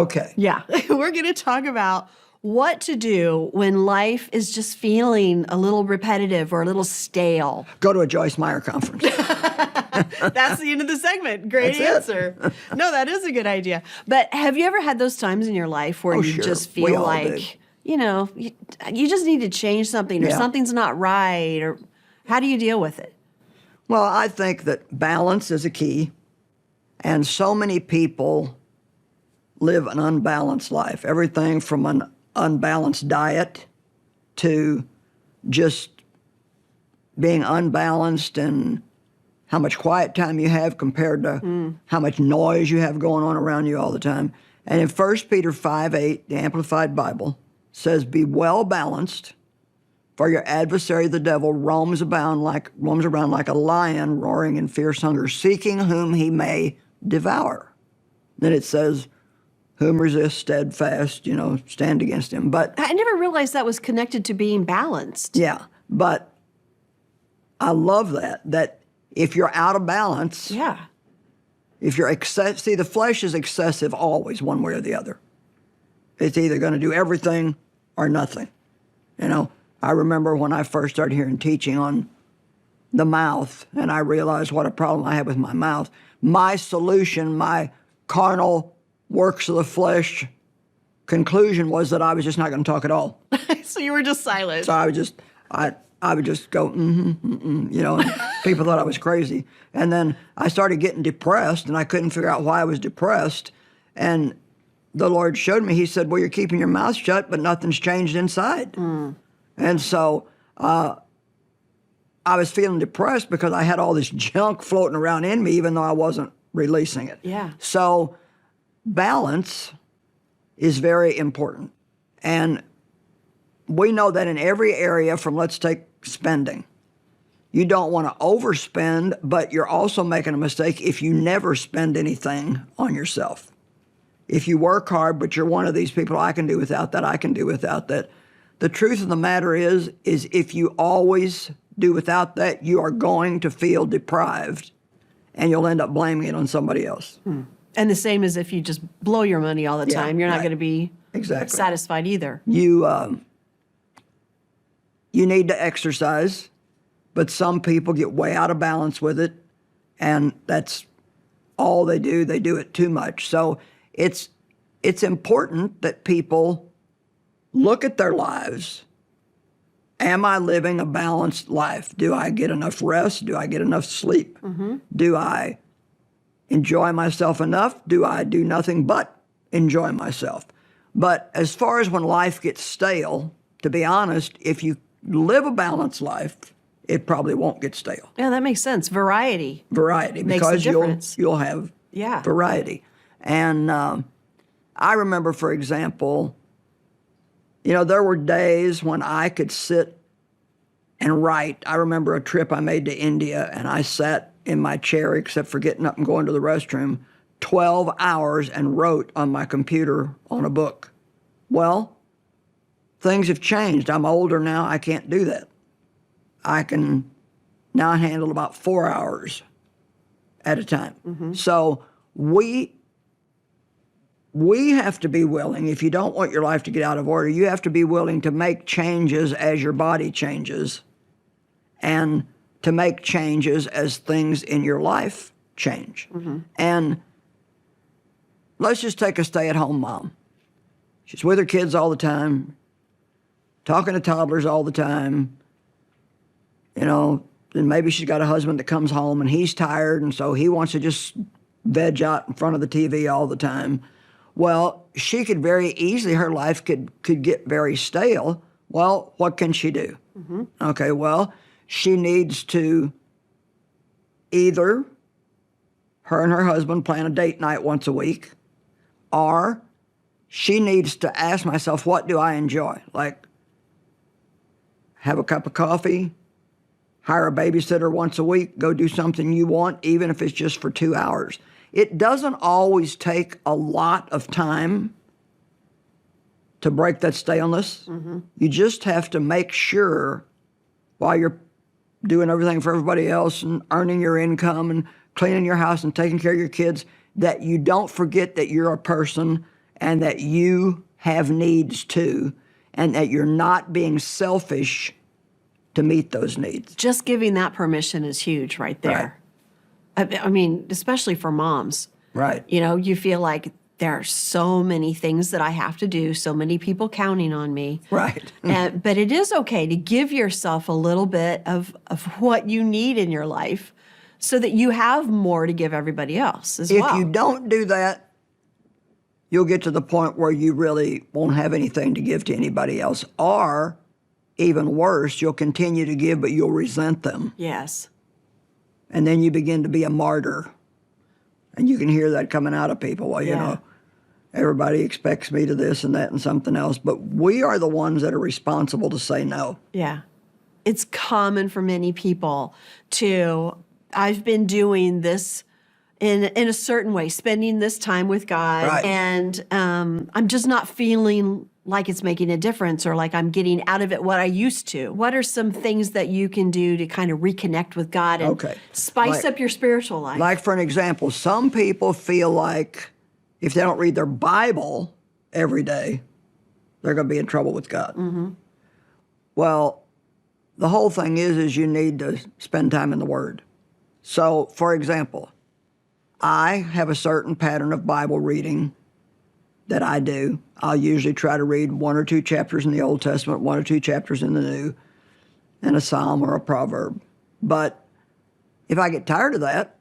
Okay. Yeah. We're going to talk about what to do when life is just feeling a little repetitive or a little stale. Go to a Joyce Meyer conference. That's the end of the segment. Great That's answer. No, that is a good idea. But have you ever had those times in your life where you sure. just We feel all like, do. you just need to change something or Yeah. something's not right? Or how do you deal with it? Well, I think that balance is a key, and so many people live an unbalanced life. Everything from an unbalanced diet to just being unbalanced in how much quiet time you have compared to how much noise you have going on around you all the time. And in 1 Peter 5:8, the Amplified Bible, says, "Be well balanced, for your adversary the devil roams around like a lion roaring in fierce hunger, seeking whom he may devour." Then it says, "Whom resist steadfast, stand against him." But I never realized that was connected to being balanced. yeah, but I love that if you're out of balance, Yeah. if you're see, the flesh is excessive always, one way or the other. It's either going to do everything or nothing. I remember when I first started hearing teaching on the mouth, and I realized what a problem I had with my mouth. My solution, my carnal works of the flesh conclusion was that I was just not going to talk at all. So you were just silent. So I would just go, and people thought I was crazy. And then I started getting depressed, and I couldn't figure out why I was depressed. And the Lord showed me, he said, well, you're keeping your mouth shut, but nothing's changed inside. And so I was feeling depressed because I had all this junk floating around in me, even though I wasn't releasing it. Yeah. So balance is very important. And we know that in every area, from let's take spending, you don't want to overspend, but you're also making a mistake if you never spend anything on yourself. If you work hard, but you're one of these people, I can do without that, I can do without that. The truth of the matter is if you always do without that, you are going to feel deprived, and you'll end up blaming it on somebody else. And the same as if you just blow your money all the time. You're not right. going to be Exactly. satisfied either. You need to exercise, but some people get way out of balance with it, and that's all they do. They do it too much. So it's important that people look at their lives. Am I living a balanced life? Do I get enough rest? Do I get enough sleep? Do I enjoy myself enough? Do I do nothing but enjoy myself? But as far as when life gets stale, to be honest, if you live a balanced life, it probably won't get stale. Yeah, that makes sense. Variety. Variety, Makes a because difference. you'll have Yeah. variety. And I remember, for example, there were days when I could sit and write. I remember a trip I made to India, and I sat in my chair, except for getting up and going to the restroom, 12 hours and wrote on my computer on a book. Well, things have changed. I'm older now. I can't do that. I can now handle about 4 hours at a time. So we have to be willing, if you don't want your life to get out of order, you have to be willing to make changes as your body changes, and to make changes as things in your life change. And let's just take a stay-at-home mom. She's with her kids all the time, talking to toddlers all the time, and maybe she's got a husband that comes home and he's tired, and so he wants to just veg out in front of the TV all the time. Well, she could very easily, her life could get very stale. Well, what can she do? Okay, well, she needs to either, her and her husband plan a date night once a week, or she needs to ask myself, what do I enjoy? Like, have a cup of coffee, hire a babysitter once a week, go do something you want, even if it's just for 2 hours. It doesn't always take a lot of time to break that staleness. You just have to make sure, while you're doing everything for everybody else and earning your income and cleaning your house and taking care of your kids, that you don't forget that you're a person and that you have needs too, and that you're not being selfish to meet those needs. Just giving that permission is huge right there. I mean, especially for moms. Right. You know, you feel like there are so many things that I have to do, so many people counting on me. Right. But it is okay to give yourself a little bit of what you need in your life so that you have more to give everybody else as well. If you don't do that, you'll get to the point where you really won't have anything to give to anybody else. Or, even worse, you'll continue to give, but you'll resent them. Yes. And then you begin to be a martyr. And you can hear that coming out of people. Well, you Yeah. know, everybody expects me to this and that and something else. But we are the ones that are responsible to say no. Yeah. It's common for many people to, I've been doing this in a certain way, spending this time with God, Right. and I'm just not feeling like it's making a difference or like I'm getting out of it what I used to. What are some things that you can do to kind of reconnect with God and spice up your spiritual life? Like, for an example, some people feel like if they don't read their Bible every day, they're going to be in trouble with God. Mm-hmm. Well, the whole thing is you need to spend time in the Word. So, for example, I have a certain pattern of Bible reading that I do. I'll usually try to read 1 or 2 chapters in the Old Testament, 1 or 2 chapters in the New, and a psalm or a proverb. But if I get tired of that,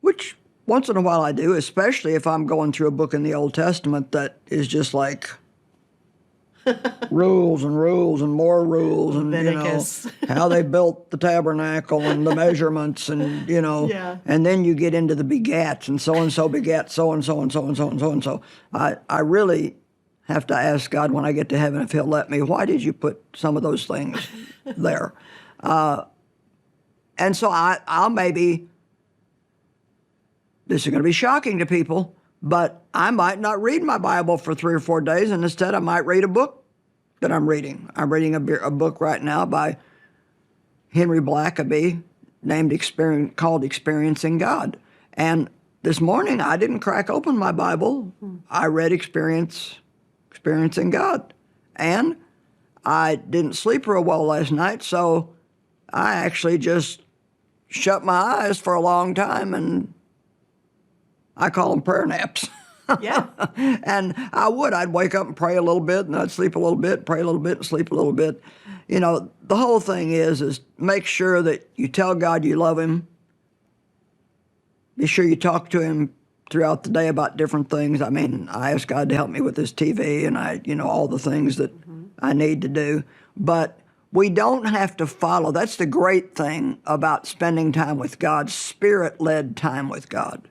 which once in a while I do, especially if I'm going through a book in the Old Testament that is just like rules and rules and more rules, and Leviticus. how they built the tabernacle and the measurements, and Yeah. and then you get into the begats, and so begat so and so and so and so and so and so. I really have to ask God when I get to heaven if He'll let me. Why did you put some of those things there? And so I'll maybe. This is going to be shocking to people, but I might not read my Bible for 3 or 4 days, and instead I might read a book that I'm reading. I'm reading a book right now by Henry Blackaby called Experiencing God. And this morning I didn't crack open my Bible. I read Experiencing God. And I didn't sleep real well last night, so I actually just shut my eyes for a long time, and I call them prayer naps. Yeah. And I'd wake up and pray a little bit, and I'd sleep a little bit, pray a little bit, and sleep a little bit. The whole thing is make sure that you tell God you love Him. Be sure you talk to Him throughout the day about different things. I mean, I ask God to help me with this TV and all the things that I need to do. But we don't have to follow. That's the great thing about spending time with God, Spirit-led time with God.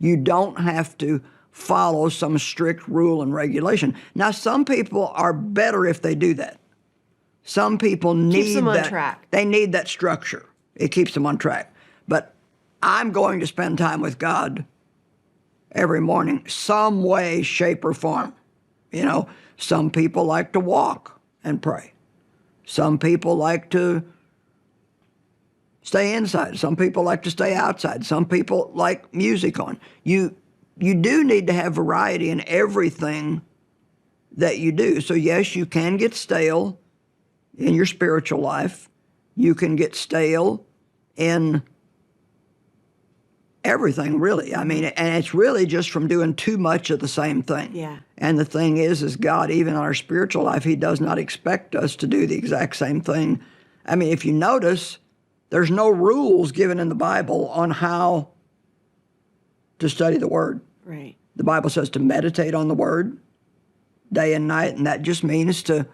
You don't have to follow some strict rule and regulation. Now, some people are better if they do that. Some people need Keeps them on that. track. They need that structure. It keeps them on track. But I'm going to spend time with God every morning, some way, shape, or form. Some people like to walk and pray. Some people like to stay inside. Some people like to stay outside. Some people like music on. You do need to have variety in everything that you do. So yes, you can get stale in your spiritual life. You can get stale in everything, really. I mean, and it's really just from doing too much of the same thing. Yeah. And the thing is God, even in our spiritual life, He does not expect us to do the exact same thing. I mean, if you notice, there's no rules given in the Bible on how to study the Word. Right. The Bible says to meditate on the Word day and night, and that just means to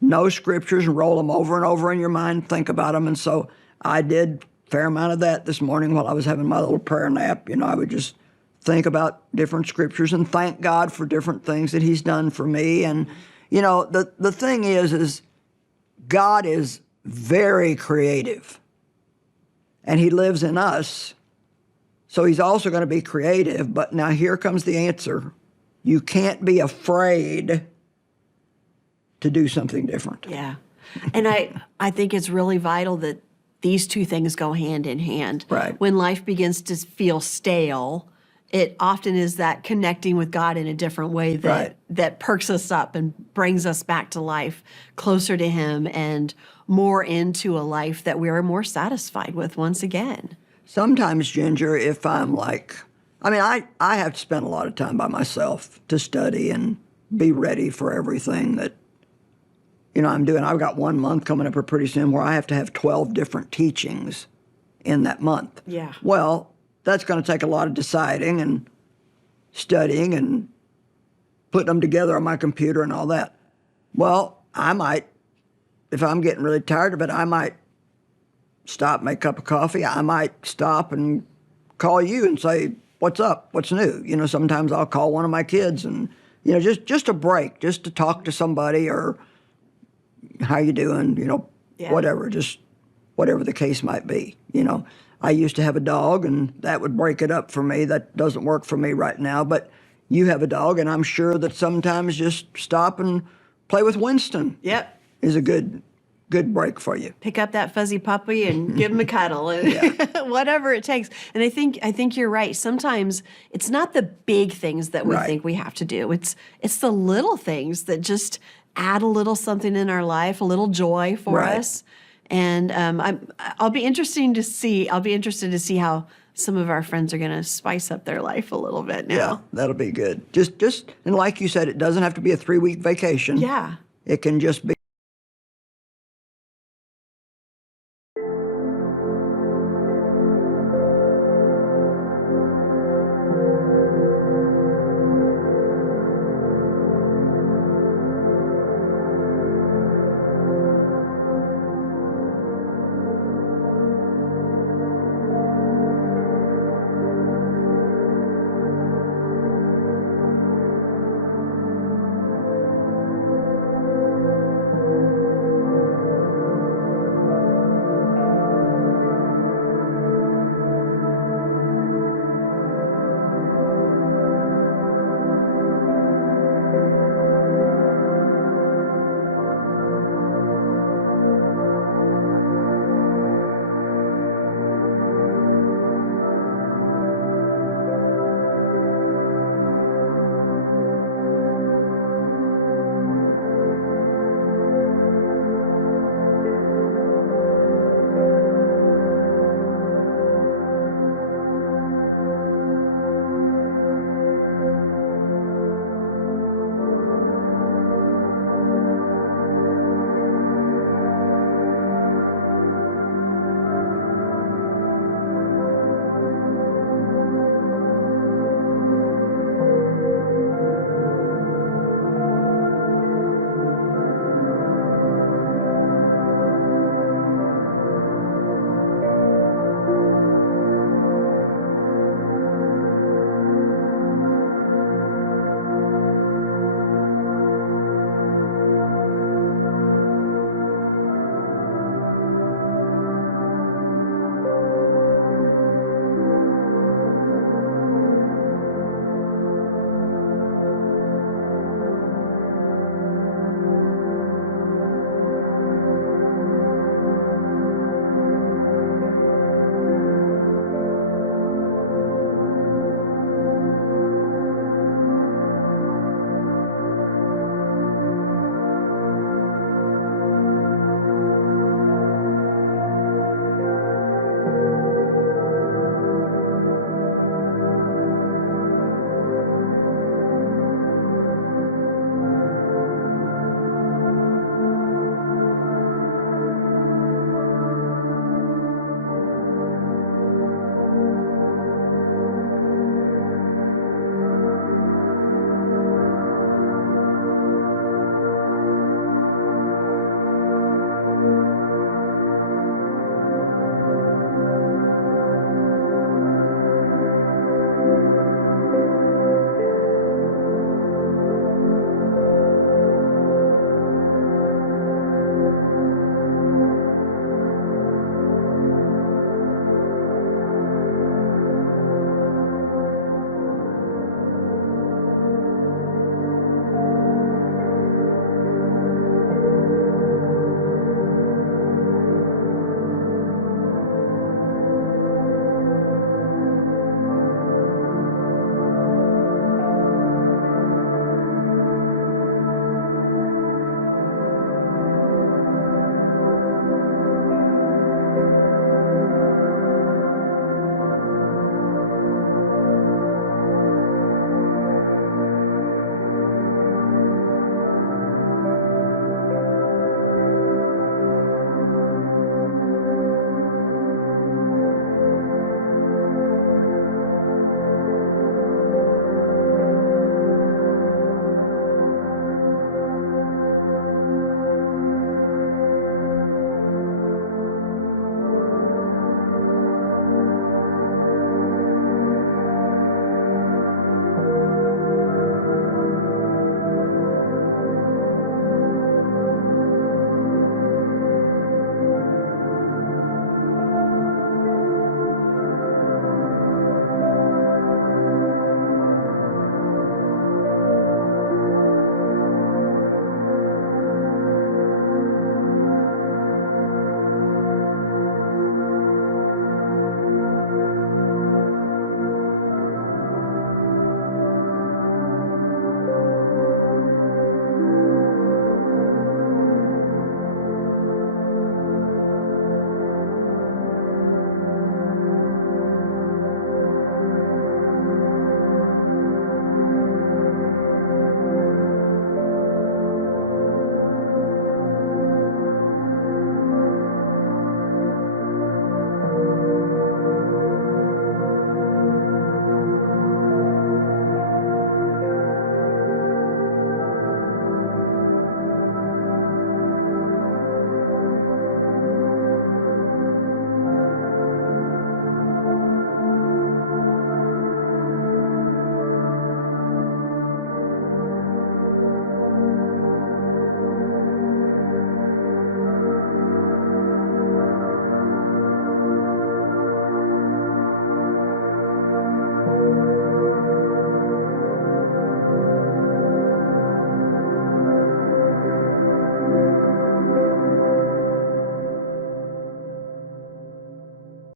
know Scriptures and roll them over and over in your mind, think about them. And so I did a fair amount of that this morning while I was having my little prayer nap. I would just think about different Scriptures and thank God for different things that He's done for me. And, the thing is God is very creative. And He lives in us, so He's also going to be creative. But now here comes the answer. You can't be afraid to do something different. Yeah. And I think it's really vital that these two things go hand in hand. Right. When life begins to feel stale, it often is that connecting with God in a different way that perks us up and brings us back to life, closer to Him, and more into a life that we are more satisfied with once again. Sometimes, Ginger, if I'm like, I have to spend a lot of time by myself to study and be ready for everything that, I'm doing. I've got 1 month coming up pretty soon where I have to have 12 different teachings in that month. Yeah. Well, that's going to take a lot of deciding and studying and putting them together on my computer and all that. Well, I might, if I'm getting really tired of it, I might stop, make a cup of coffee. I might stop and call you and say, what's up? What's new? Sometimes I'll call one of my kids and, just a break, just to talk to somebody, or how you doing, whatever, just whatever the case might be, I used to have a dog, and that would break it up for me. That doesn't work for me right now, but you have a dog, and I'm sure that sometimes just stop and play with Winston is a good break for you. Pick up that fuzzy puppy and give him a cuddle, and whatever it takes. And I think you're right. Sometimes it's not the big things that we think we have to do. It's the little things that just add a little something in our life, a little joy for us. And I'll be interested to see how some of our friends are going to spice up their life a little bit now. Yeah, that'll be good. Just and like you said, it doesn't have to be a 3-week vacation. Yeah. It can just be